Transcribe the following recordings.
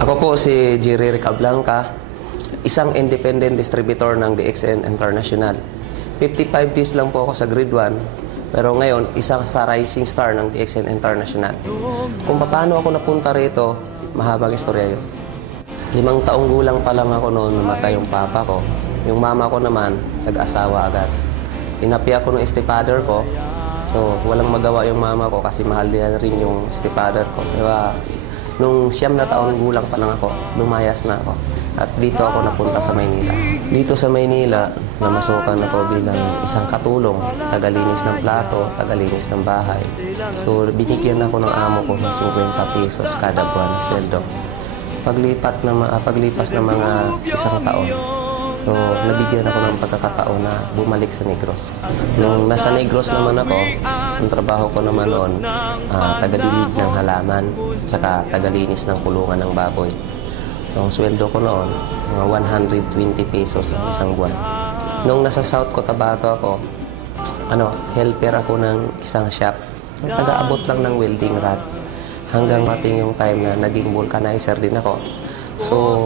Ako po si Jerry Ricablanca, isang independent distributor ng DXN International. 55 days lang po ako sa grade 1, pero ngayon, isang sa rising star ng DXN International. Kung paano ako napunta rito, mahabang istorya yun. 5 taong gulang pa lang ako noon namatay yung papa ko. Yung mama ko naman, nag-asawa agad. Inapi ako ng stepfather ko, so walang magawa yung mama ko kasi mahal niya rin yung stepfather ko. Diba? Nung 9 na taong gulang pa lang ako, lumayas na ako. At dito ako napunta sa Maynila. Dito sa Maynila, namasukan ako bilang isang katulong, tagalinis ng plato, tagalinis ng bahay. So, binigyan ako ng amo ko ng 50 pesos kada buwan na sweldo. Paglipas ng mga isang taon, so nabigyan ako ng pagkakataon na bumalik sa Negros. Nung nasa Negros naman ako, ang trabaho ko naman noon, tagadilig ng halaman, tsaka tagalinis ng kulungan ng baboy. So ang sweldo ko noon, mga 120 pesos ang isang buwan. Nung nasa South Cotabato ako, helper ako ng isang shop. Taga-abot lang ng welding rod. Hanggang mating yung time na naging vulcanizer din ako. So,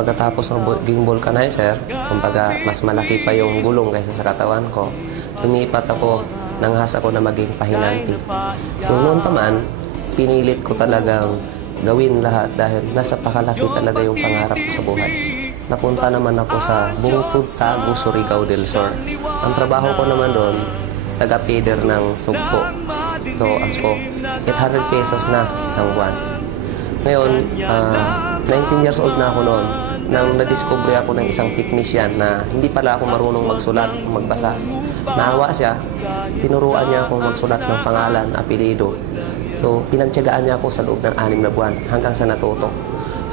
pagkatapos ng naging vulcanizer, kumbaga mas malaki pa yung gulong kaysa sa katawan ko, lumipat ako, nanghas ako na maging pahinanti. So, noon pa man, pinilit ko talagang gawin lahat dahil nasa pakalaki talaga yung pangarap ko sa buhay. Napunta naman ako sa Bungtod, Tagu, Surigao del Sur. Ang trabaho ko naman doon, taga-feeder ng sugpo. So, as ko, 800 pesos na isang buwan. Ngayon, 19 years old na ako noon nang nadiscover ako ng isang technician na hindi pala ako marunong magsulat o magbasa. Naawa siya, tinuruan niya akong magsulat ng pangalan, apelido. So, pinagtiyagaan niya ako sa loob ng 6 na buwan hanggang sa natuto.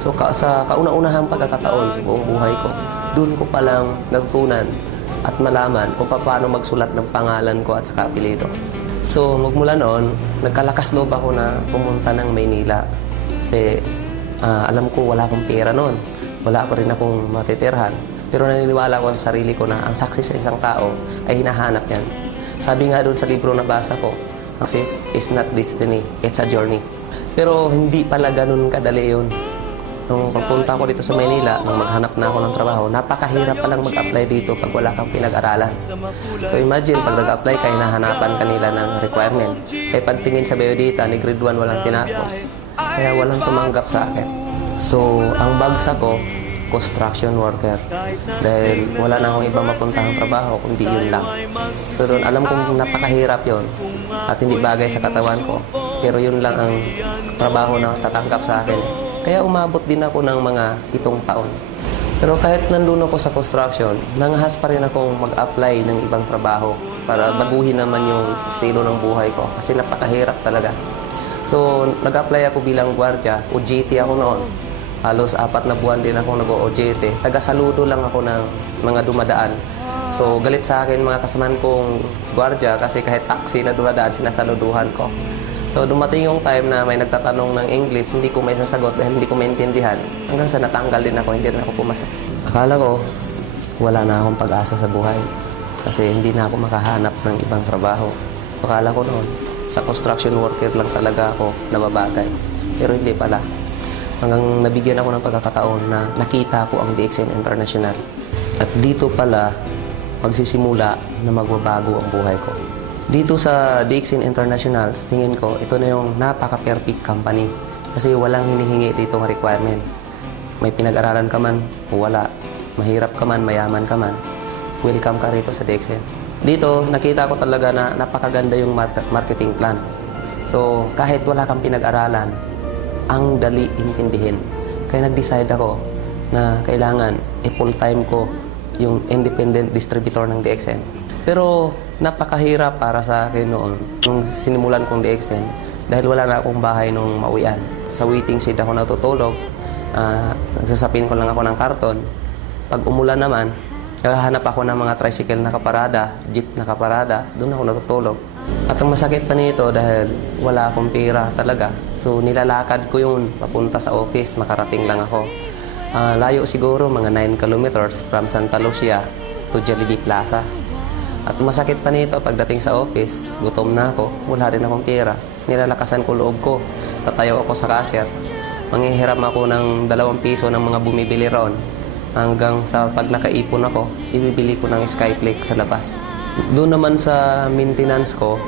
So, sa kauna-unahang pagkakataon sa buong buhay ko, doon ko palang natutunan at malaman kung paano magsulat ng pangalan ko at saka apelido. So, magmula noon, nagkalakas loob ako na pumunta ng Maynila. Kasi alam ko wala akong pera noon. Wala ko rin akong matitirhan. Pero naniniwala ko sa sarili ko na ang success sa isang tao ay hinahanap yan. Sabi nga doon sa libro na basa ko, success is not destiny, it's a journey. Pero hindi pala ganun kadali yun. Nung pagpunta ko dito sa Maynila, nung maghanap na ako ng trabaho, napakahirap palang mag-apply dito pag wala kang pinag-aralan. So imagine, pag nag-apply ka, hinahanapan kanila ng requirement. Eh pagtingin sa biodata, ni grade 1 walang tinapos. Kaya walang tumanggap sa akin. So, ang bagsak ko, construction worker. Dahil wala na akong ibang mapuntahang trabaho, kundi yun lang. So doon, alam kong napakahirap yun. At hindi bagay sa katawan ko. Pero yun lang ang trabaho na tatanggap sa akin. Kaya umabot din ako ng mga 7 taon. Pero kahit nandun ako sa construction, nanghas pa rin akong mag-apply ng ibang trabaho para baguhin naman yung estilo ng buhay ko. Kasi napakahirap talaga. So, nag-apply ako bilang gwardiya. OJT ako noon. Halos 4 na buwan din ako nag-OJT. Taga-saludo lang ako ng mga dumadaan. So, galit sa akin mga kasamaan kong gwardiya kasi kahit taxi na dumadaan, sinasaluduhan ko. So, dumating yung time na may nagtatanong ng English, hindi ko may sasagot dahil hindi ko maintindihan. Hanggang sa natanggal din ako, hindi rin ako pumasa. Akala ko, wala na akong pag-asa sa buhay. Kasi hindi na ako makahanap ng ibang trabaho. Akala ko noon, sa construction worker lang talaga ako nababagay. Pero hindi pala. Hanggang nabigyan ako ng pagkakataon na nakita ko ang DXN International. At dito pala, magsisimula na magbabago ang buhay ko. Dito sa DXN International, tingin ko, ito na yung napaka-perfect company. Kasi walang hinihingi dito ng requirement. May pinag-aralan ka man o wala. Mahirap ka man, mayaman ka man. Welcome ka rito sa DXN. Dito, nakita ko talaga na napakaganda yung marketing plan. So, kahit wala kang pinag-aralan, ang dali intindihin. Kaya nag-decide ako na kailangan i-full-time ko yung independent distributor ng DXN. Pero napakahirap para sa akin noon nung sinimulan kong DXN dahil wala na akong bahay nung mauwian. Sa waiting shed ako natutulog, nagsasapin ko lang ako ng karton. Pag umulan naman, naghahanap ako ng mga tricycle na kaparada, jeep na kaparada, doon ako natutulog. At ang masakit pa nito dahil wala akong pera talaga. So nilalakad ko yun papunta sa office, makarating lang ako. Layo siguro, mga 9 kilometers from Santa Lucia to Jollibee Plaza. At masakit pa nito pagdating sa office, gutom na ako, wala rin akong pera. Nilalakasan ko loob ko, tatayo ako sa cashier. Manghihiram ako ng 2 piso ng mga bumibili roon. Hanggang sa pag nakaipon ako, ibibili ko ng Skyflake sa labas. Doon naman sa maintenance ko,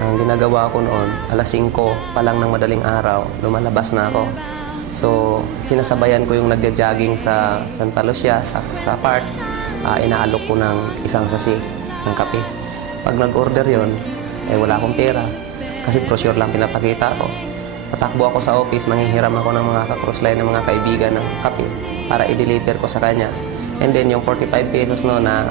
ang ginagawa ko noon, alas 5 pa lang ng madaling araw, lumalabas na ako. So, sinasabayan ko yung nagja-jogging sa Santa Lucia, sa park. Inaalok ko ng isang sasi ng kape. Pag nag-order yon, wala akong pera. Kasi brochure lang pinapakita ko. Patakbo ako sa office, manghihiram ako ng mga ka-crossline ng mga kaibigan ng kape para i-deliver ko sa kanya. And then yung 45 pesos no na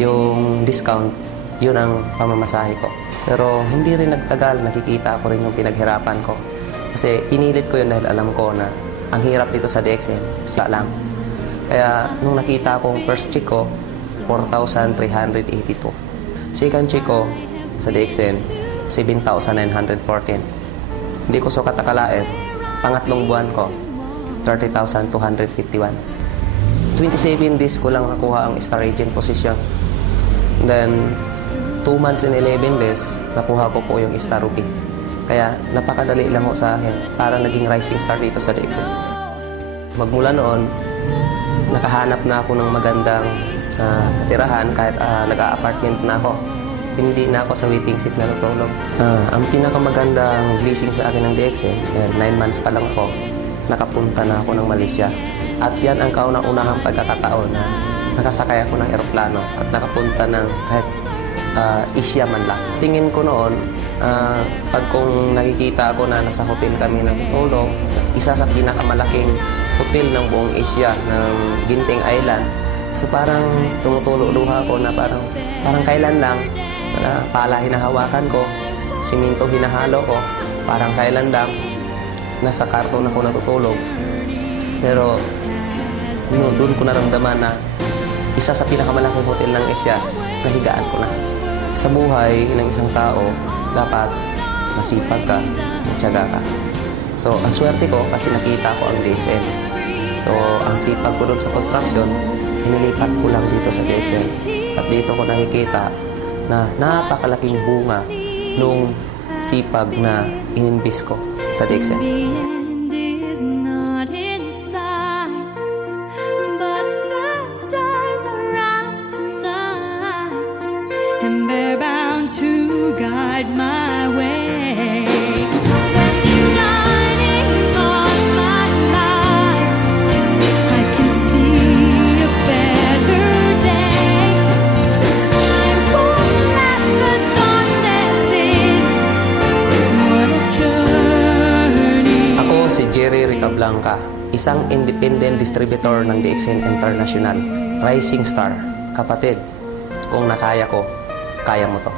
yung discount, yun ang pamamasahe ko. Pero hindi rin nagtagal, nakikita ko rin yung pinaghirapan ko. Kasi pinilit ko yun dahil alam ko na ang hirap dito sa DXN, isla lang. Kaya nung nakita kong first check ko, 4,382. Second check ko sa DXN, 7,914. Hindi ko sukat akalain. Pangatlong buwan ko, 30,251. 27 days ko lang nakuha ang star agent position. Then, 2 months and 11 days, nakuha ko po yung star rookie. Kaya napakadali lang ho sa akin para naging rising star dito sa DXN. Magmula noon, nakahanap na ako ng magandang tirahan kahit nag-a-apartment na ako. Hindi na ako sa waiting seat na natulog. Ang pinakamagandang blessing sa akin ng DXN, 9 months pa lang ako, nakapunta na ako ng Malaysia. At yan ang kauna-unahang pagkakataon na nakasakay ako ng eroplano at nakapunta ng kahit Asia man lang. Tingin ko noon, pag kung nakikita ako na nasa hotel kami natutulog, isa sa pinakamalaking hotel ng buong Asia, ng Ginting Island. So parang tumutulo luha ko na parang kailan lang, pala hinahawakan ko, siminto hinahalo ko, parang kailan lang, nasa karton ako natutulog. Pero doon ko naramdaman na isa sa pinakamalaking hotel ng Asia, nahigaan ko na. Sa buhay ng isang tao, dapat masipag ka, matyaga ka. So, ang swerte ko kasi nakita ko ang DXN. So, ang sipag ko doon sa construction, inilipat ko lang dito sa DXN. At dito ko nakikita na napakalaking bunga nung sipag na ininvest ko sa DXN. And they're bound to guide my way. When the shining of my life, I can see a better day. I won't let the darkness in. What a journey. Ako si Jerry Ricablanca, isang independent distributor ng DXN International, Rising Star. Kapatid, kung nakaya ko, kaya mo to.